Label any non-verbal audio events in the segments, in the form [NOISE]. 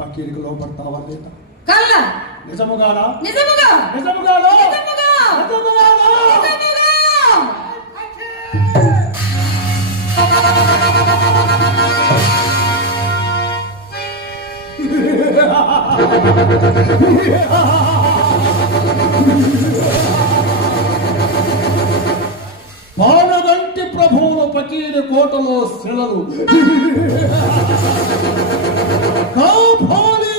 పక్కీడికి లోపడతావా లేదా కళ్ళ! నిజముగానా? నిజముగా! నిజముగానా? నిజముగా! నిజముగానా? నిజముగా! పకీరి కోటలో శిలలు కాపాలి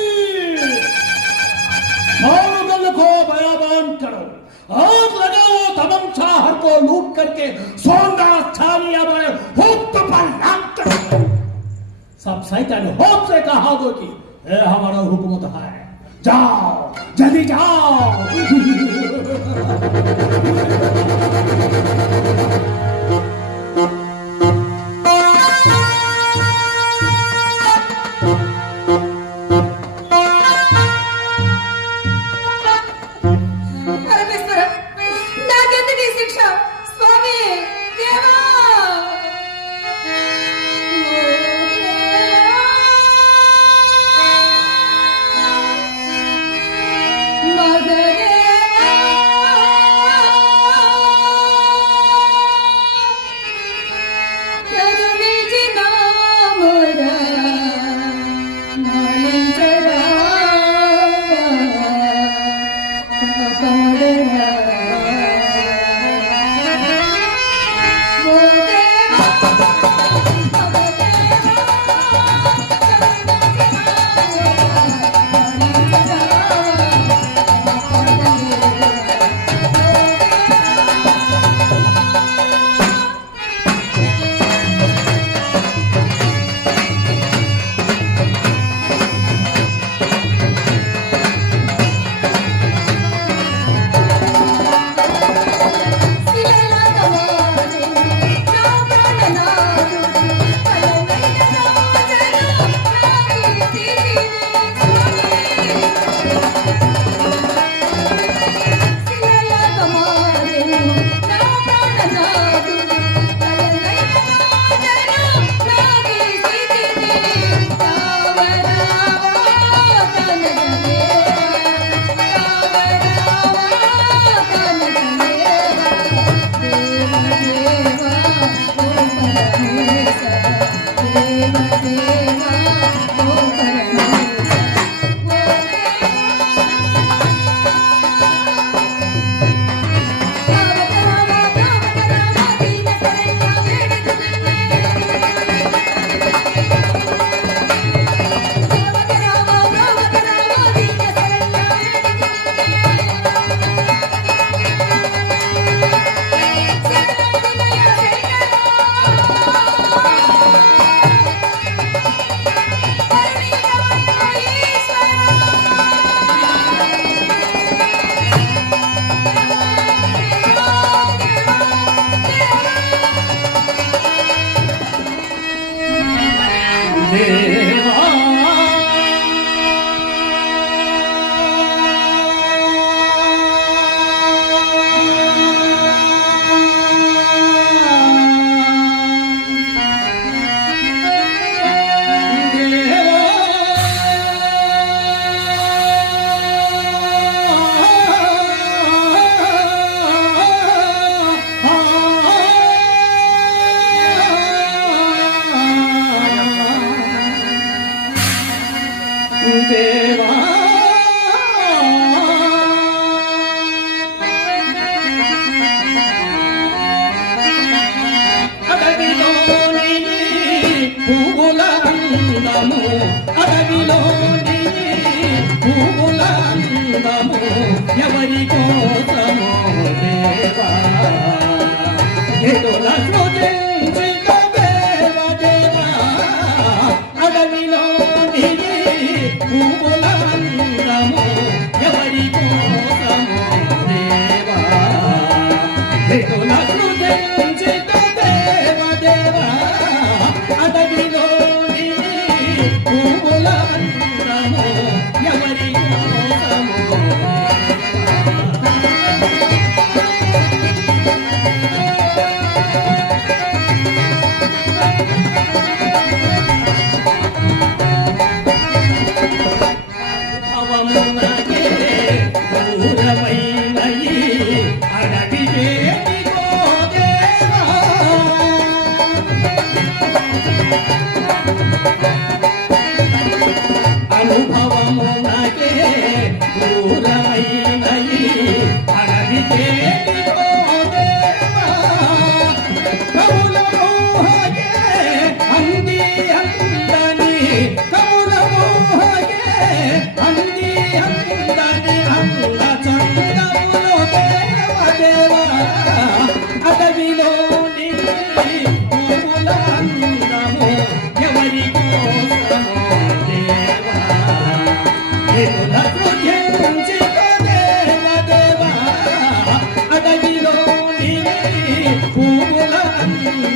पागल को बयाबान करो आग लगाओ तमम चाहर को लूट करके सोंदा छालिया बड़े हुक्त पर लाम करो सब सैतान होप से कहा दो कि ए हमारा हुकूमत है जाओ जल्दी जाओ देव देव ओ ಕೂ Música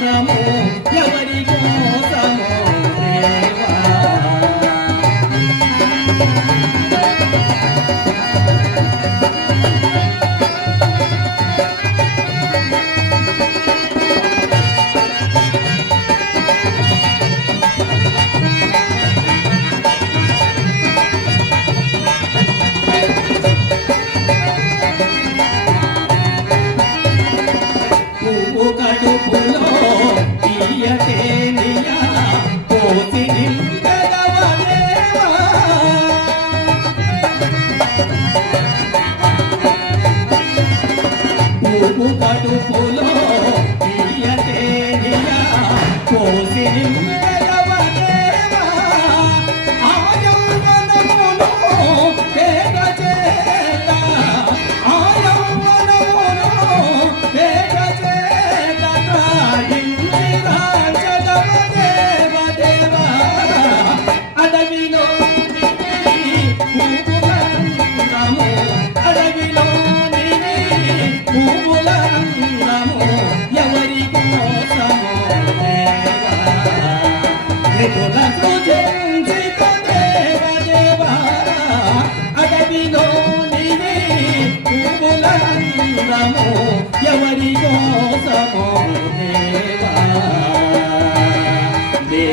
అందము ఎవరి కోసమో కోసి నింపెదవదేవా పువ్వు కోసి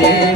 Yeah.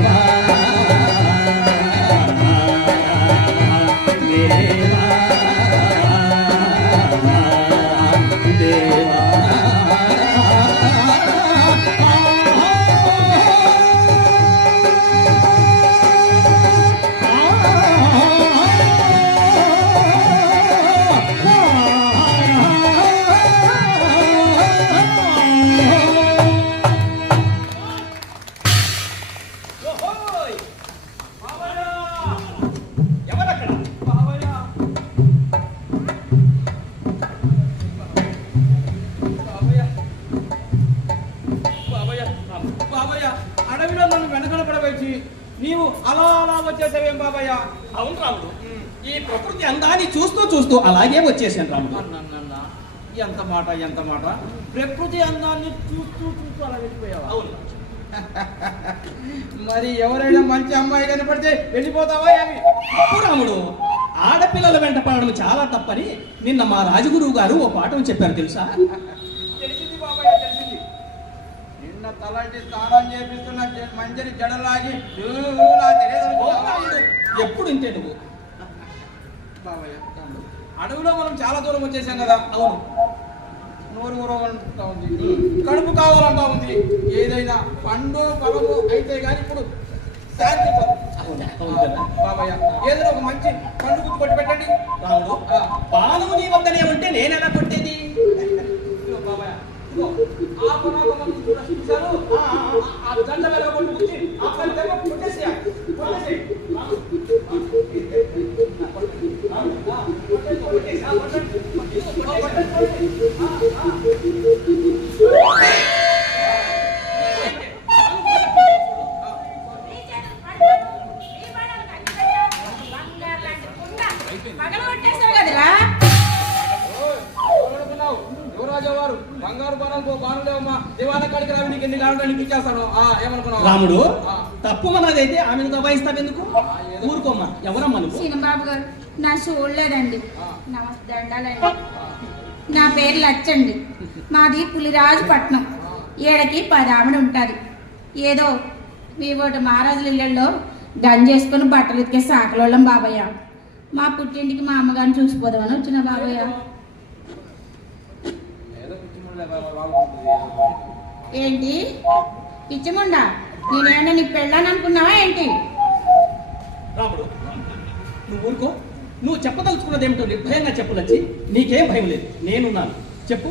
వచ్చేసావేం బాబయ్య అవును రాముడు. ఈ ప్రకృతి అందాన్ని చూస్తూ చూస్తూ అలాగే వచ్చేసాను రాముడు. ఎంత మాట ఎంత మాట? ప్రకృతి అందాన్ని చూస్తూ చూస్తూ అలా వెళ్ళిపోయావా? అవును. [LAUGHS] మరి ఎవరైనా మంచి అమ్మాయి కనపడితే వెళ్ళిపోతావా ఏమి? రాముడు. ఆడపిల్లల వెంట పడడం చాలా తప్పని నిన్న మా రాజగురువు గారు ఓ పాఠం చెప్పారు తెలుసా తెలిసింది బాబాయ్ తెలిసింది నిన్న తలంటి స్నానం చేపిస్తున్న మంజరి జడలాగి ఎప్పుడు ఇంతే నువ్వు? అడవిలో మనం చాలా దూరం వచ్చేసాం కదా. అవును. నోరు ఊరవాలంటా ఉంది. కడుపు కావాలంటా ఉంది. ఏదైనా పండు పొలము అయితే గాని ఇప్పుడు బాబాయ్ ఏదైనా ఒక మంచి పండు గుర్తు కొట్టి పెట్టండి. బాణము నీ వద్దనే ఉంటే నేనెలా కొట్టేది? బాబాయ్. ఇదిగో ఆ పునాగమని చూశారు? ఆ దండ మీద రాముడు ఆ, తప్పు మనదైతే ఆమెను దబాయిస్తావెందుకు? ఊరుకోమ్మా ఎవరమ్మా నువ్వు? సినిబాబు గారు నా చూడలేదండి. నమస్తే నా పేరు లచ్చండి. మాది పులిరాజుపట్నం. ఏడకి పది ఆవిడ ఉంటుంది. ఏదో మీ ఒకటి మహారాజుల ఇళ్ళల్లో గన్ చేసుకుని బట్టలు ఉతికే సాకలోళ్ళం బాబయ్య. మా పుట్టింటికి మా అమ్మగారిని చూసిపోదామని వచ్చిన బాబయ్య. ఏంటి? పిచ్చిముండా. నేనేమన్నా నీకు పెళ్ళాను అనుకున్నావా ఏంటి? రాముడు నువ్వు ఊరుకో. నువ్వు చెప్పదలుచుకున్నది ఏమిటో నిర్భయంగా చెప్పలచ్చి నీకేం భయం లేదు. నేనున్నాను. చెప్పు.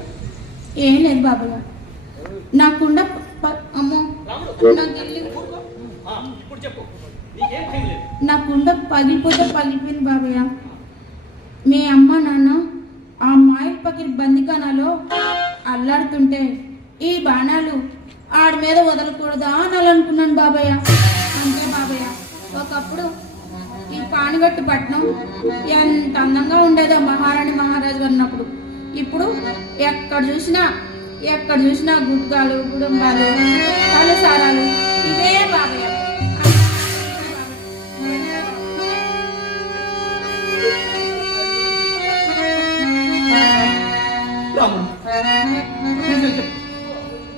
ఏం లేదు బాబయ్య నాకుండ ప- అమ్మో. రాముడు నాకు ఇల్లు ఊరుకో. ఆ, ఇప్పుడు చెప్పు. నీకేం భయం లేదు. నా కుండ పగిలిపోతే పగిలిపోయింది బాబయ్య. మీ అమ్మ నాన్న ఆ మాయిల్ పకిర్ బందికానాలో అల్లాడుతుంటే ఈ బాణాలు ఆడి మీద వదలకూడదా అని అనుకున్నాను బాబయ్య. అంతే బాబయ్య. ఒకప్పుడు ఈ పానిగట్టు పట్నం ఎంత అందంగా ఉండేదో మహారాణి మహారాజు అన్నప్పుడు. ఉన్నప్పుడు ఇప్పుడు ఎక్కడ చూసినా ఎక్కడ చూసినా గుట్కాలు కుటుంబాలు కలుసారాలు ఇవే బాబయ్య.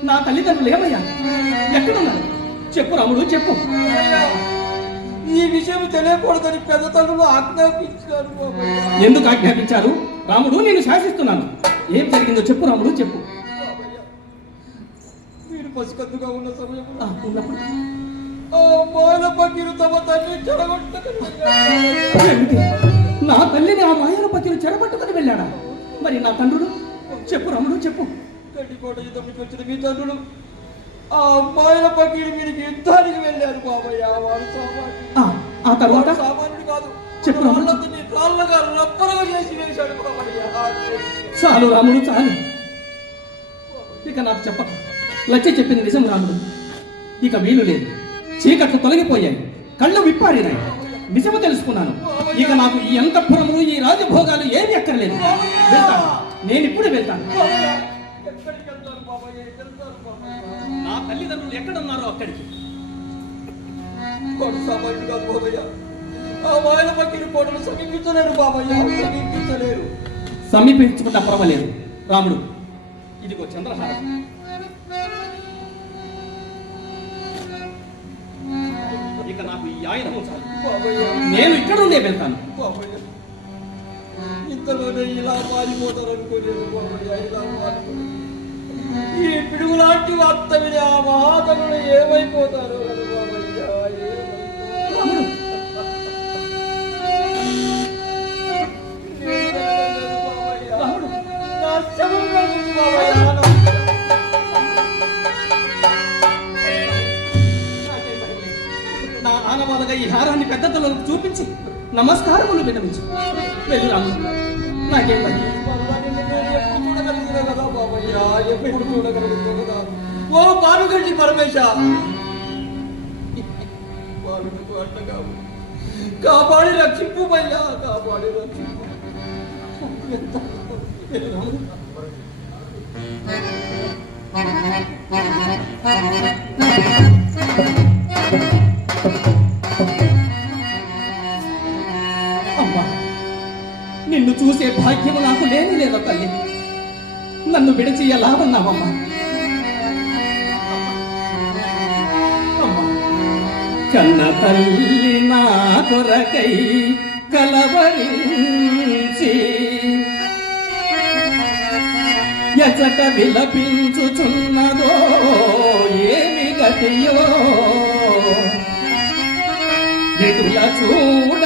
నా తల్లిదండ్రులు ఏమయ్యా ఎక్కడున్నారు? చెప్పు రాముడు చెప్పు. ఈ విషయం తెలియకూడదని పెద్ద తండ్రులు ఆజ్ఞాపించారు. ఎందుకు ఆజ్ఞాపించారు? రాముడు నేను శాసిస్తున్నాను. ఏం జరిగిందో చెప్పు రాముడు చెప్పు. మీరు పసికత్తుగా ఉన్న సమయంలో ఉన్నప్పుడు. మాయల తమ తల్లి చెడగొట్టకని? నా తల్లిని ఆ మాయల పతిని చెడబట్టుకుని వెళ్ళాడా? మరి నా తండ్రుడు? చెప్పు రాముడు చెప్పు. గడ్డికోట యుద్ధంకి వచ్చిన మీ తండ్రులు ఆ మాయల పకీరు మీదకి యుద్ధానికి వెళ్ళారు బాబయ్య. వాడు సామాన్యుడు. ఆ, తర్వాత? సామాన్యుడు కాదు. చెప్పు రాముడు. రాళ్ళతోని రాళ్ళగా రప్పలుగా చేసి వేశాడు చాలు రాముడు చాలు. ఇక నాకు చెప్పక లచ్చి చెప్పింది నిజం రాముడు. ఇక వీలు లేదు. చీకట్లు తొలగిపోయాయి. కళ్ళు విప్పారినాయి. నిజము తెలుసుకున్నాను. ఇక నాకు ఈ అంతఃపురములు ఈ రాజభోగాలు ఏమి అక్కర్లేదు. వెళ్తాను. నేను ఇప్పుడే వెళ్తాను ఎక్కడికి వెళ్తారు బాబయ్య వెళ్తారు బాబయ్య నా తల్లిదండ్రులు ఎక్కడున్నారో అక్కడికి. వాడు సామాన్యుడు కాదు బాబయ్య ఆ మాయల పకీరు కోటను సమీపించలేరు బాబయ్య సమీపించలేరు. సమీపించుకుంటా పర్వాలేదు. రాముడు ఇదిగో చంద్రహారం. ఇక నాకు ఈ బాబయ్య నేను ఇక్కడ ఉండే వెళ్తాను ఇంతలోనే ఇలా మారిపోతారు అనుకోలేదు బాబయ్య ఇలా మారిపోతారు. ఈ పిడుగు లాంటి వార్త విని ఆ మహాతనుడు ఏమైపోతారు నా ఈ హారాన్ని పెద్దతలకు చూపించి నమస్కారములు వినమించు వెళ్ళి రాముడు నాకేం పని? ఎప్పుడు చూడగలుగుతున్నా ఓ పానుగంటి పరమేశ. పానుకు కాపాడి రక్షింపు భయ్యా కాపాడి రక్షింపు. అమ్మా నిన్ను చూసే భాగ్యము నాకు లేని లేదా తల్లి. నన్ను విడిచి ఎలా ఉన్నావమ్మా? కన్న తల్లి నా కొరకై కలవరించి ఎచట విలపించుచున్నదో ఏమి గతియో? ఎటుల చూడగలాడా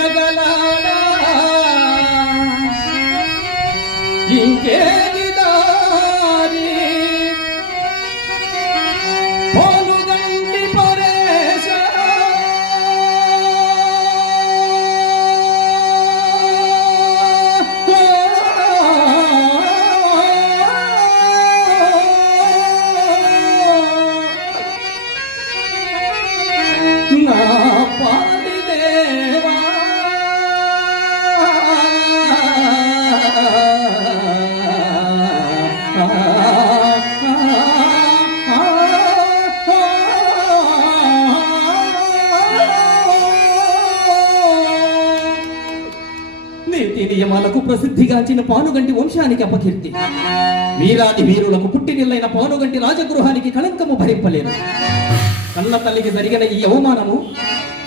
ప్రసిద్ధిగాంచిన పానుగంటి వంశానికి అపకీర్తి. వీరాది వీరులకు పుట్టినిల్లైన పానుగంటి రాజగృహానికి కళంకము భరింపలేదు కన్న తల్లికి జరిగిన ఈ అవమానము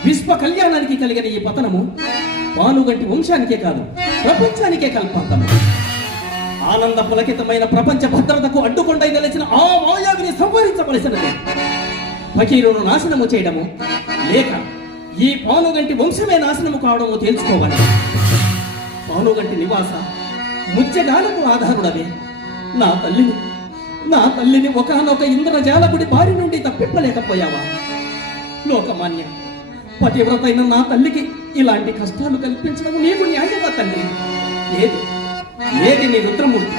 విశ్వ కళ్యాణానికి కలిగిన ఈ పతనము పానుగంటి వంశానికే కాదు ప్రపంచానికే కల్పంతము ఆనంద పులకితమైన ప్రపంచ భద్రతకు అడ్డుకొండై నిలిచిన ఆ మాయావిని సంహరించవలసినది. ఫకీరును నాశనము చేయడము లేక ఈ పానుగంటి వంశమే నాశనము కావడమో తెలుసుకోవాలి పానుగంటి నివాస ముత్యగాలకు ఆధారుడవే. నా తల్లిని నా తల్లిని ఒకనొక ఇంద్రజాలకుడి బారి నుండి తప్పింపలేకపోయావా? లోకమాన్య పతివ్రతైన నా తల్లికి ఇలాంటి కష్టాలు కల్పించడం నీకు న్యాయమా తండ్రి? ఏది? ఏది నీ రుద్రమూర్తి?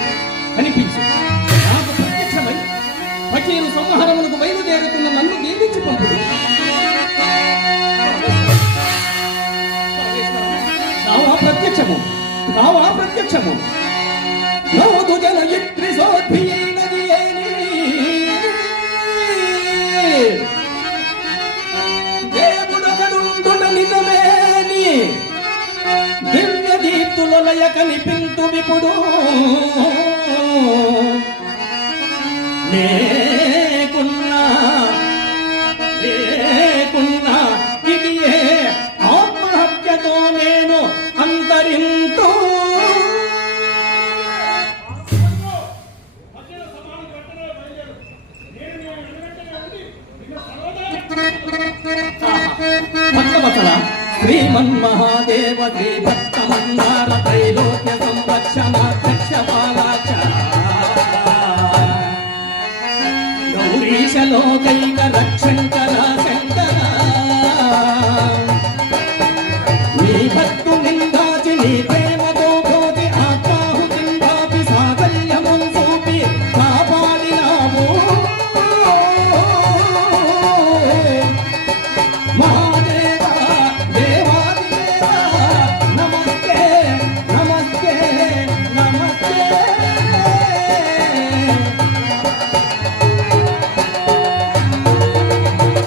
కనిపించు. Yeah. గౌరీశ లోకైక రక్షంక